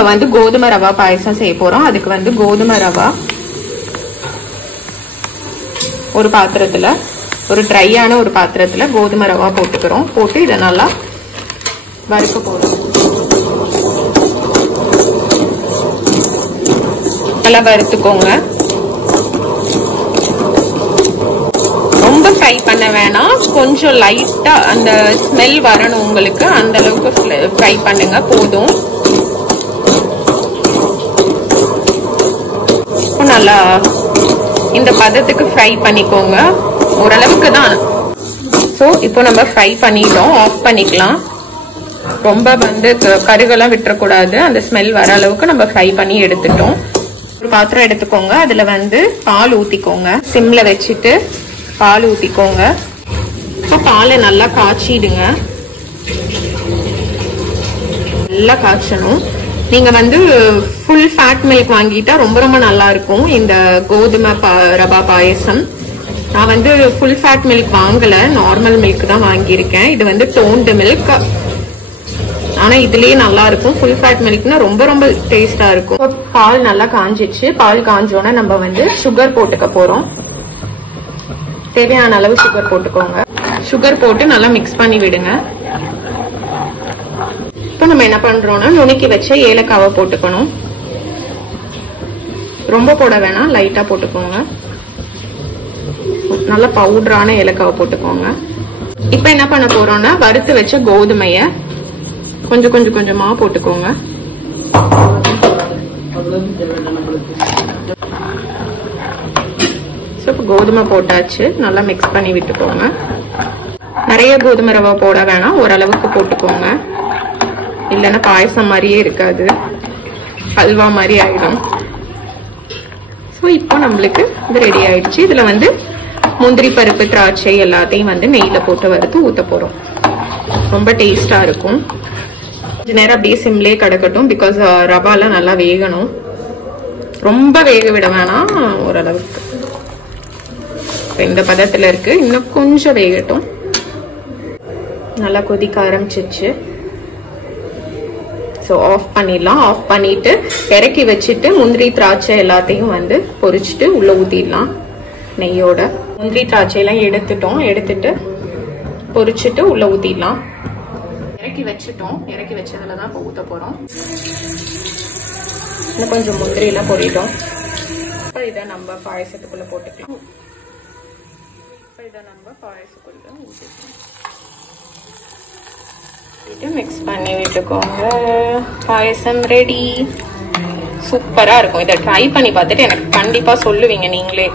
நம்ம வந்து கோதுமை ரவா பாயசம் செய்ய போறோம். அதுக்கு வந்து கோதுமை ரவா ஒரு பாத்திரத்துல, ஒரு ட்ரையான ஒரு பாத்திரத்துல கோதுமை ரவா போட்டுக்கிறோம். போட்டு இதை நல்லா வறுக்க போறோம். நல்லா வறுத்துக்கோங்க. ரொம்ப ஃப்ரை பண்ண வேணாம், கொஞ்சம் லைட்டா அந்த ஸ்மெல் வரணும் உங்களுக்கு, அந்த அளவுக்கு ஃப்ரை பண்ணுங்க போதும். நல்லா இந்த பதத்துக்கு ஃப்ரை பண்ணிக்கோங்க, ஓரளவுக்கு தான். ஸோ இப்போ நம்ம ஃப்ரை பண்ணிட்டோம், ஆஃப் பண்ணிக்கலாம். ரொம்ப வந்து கருகெல்லாம் விட்டுறக்கூடாது, அந்த ஸ்மெல் வர அளவுக்கு நம்ம ஃப்ரை பண்ணி எடுத்துட்டோம். ஒரு பாத்திரம் எடுத்துக்கோங்க, அதுல வந்து பால் ஊத்திக்கோங்க. சிம்ல வச்சுட்டு பால் ஊத்திக்கோங்க. இப்போ பாலை நல்லா காய்ச்சிடுங்க, நல்லா காய்ச்சணும். நீங்க வந்து ஃபுல் ஃபேட் மில்க் வாங்கிட்டா ரொம்ப ரொம்ப நல்லா இருக்கும் இந்த கோதுமை ரவா பாயசம். நான் வந்து ஃபுல் ஃபேட் மில்க் வாங்கல, நார்மல் மில்க் தான் வாங்கியிருக்கேன். இது வந்து டோன்டு மில்க், ஆனா இதுலயே நல்லா இருக்கும். ஃபுல் ஃபேட் மில்க்னா ரொம்ப ரொம்ப டேஸ்டா இருக்கும். பால் நல்லா காஞ்சிச்சு. பால் காஞ்சோன்னா நம்ம வந்து சுகர் போட்டுக்க போறோம். தேவையான அளவு சுகர் போட்டுக்கோங்க. சுகர் போட்டு நல்லா மிக்ஸ் பண்ணி விடுங்க. இப்போ நம்ம என்ன பண்றோம்னா நுணுக்கி வச்ச ஏலக்காவை போட்டுக்கணும். ரொம்ப போட வேணாம், லைட்டா போட்டுக்கோங்க. நல்ல பவுடரான ஏலக்காவை போட்டுக்கோங்க. இப்ப என்ன பண்ண போறோம்னா வறுத்து வச்ச கோதுமைய கொஞ்சம் கொஞ்சம் கொஞ்சமா போட்டுக்கோங்க. கோதுமை போட்டாச்சு, நல்லா மிக்ஸ் பண்ணி விட்டுக்கோங்க. நிறைய கோதுமை ரவை போட வேணாம், ஓரளவுக்கு போட்டுக்கோங்க, இல்லைன்னா பாயசம் மாதிரியே இருக்காது, ஹல்வா மாதிரி ஆயிடும். ஸோ இப்போ நம்மளுக்கு இது ரெடி ஆயிடுச்சு. இதுல வந்து முந்திரி பருப்பு, திராட்சை எல்லாத்தையும் வந்து நெய்ல போட்டு வறுத்து ஊத்த போறோம். ரொம்ப டேஸ்டா இருக்கும். கொஞ்ச நேரம் அப்படியே சிம்லே கிடக்கட்டும், பிகாஸ் ரவாலாம் நல்லா வேகணும். ரொம்ப வேக விட வேணாம், ஓரளவுக்கு இந்த பதத்துல இருக்கு. இன்னும் கொஞ்சம் வேகட்டும். நல்லா கொதிக்க ஆரம்பிச்சிச்சு. ஸோ ஆஃப் பண்ணிடலாம். ஆஃப் பண்ணிட்டு இறக்கி வச்சுட்டு முந்திரி திராட்சை எல்லாத்தையும் வந்து பொரிச்சுட்டு உள்ள ஊத்திடலாம் நெய்யோட. முந்திரி திராட்சை எல்லாம் எடுத்துட்டோம், எடுத்துட்டு பொரிச்சுட்டு உள்ள ஊத்திடலாம். இறக்கி வச்சுட்டோம், இறக்கி வச்சதுலதான் இப்போ ஊத்த போறோம். இன்னும் கொஞ்சம் முந்திரி எல்லாம் பொரியிட்டோம். இப்போ இதை நம்ம பாயசத்துக்குள்ள போட்டுக்கலாம். இதை நம்ம பாயசத்துக்குள்ள ஊத்திக்கலாம். மிக்ஸ் பண்ணி விட்டுக்கோங்க. பாயசம் ரெடி. சூப்பரா இருக்கும். இதை ட்ரை பண்ணி பார்த்துட்டு எனக்கு கண்டிப்பா சொல்லுவீங்க நீங்களே.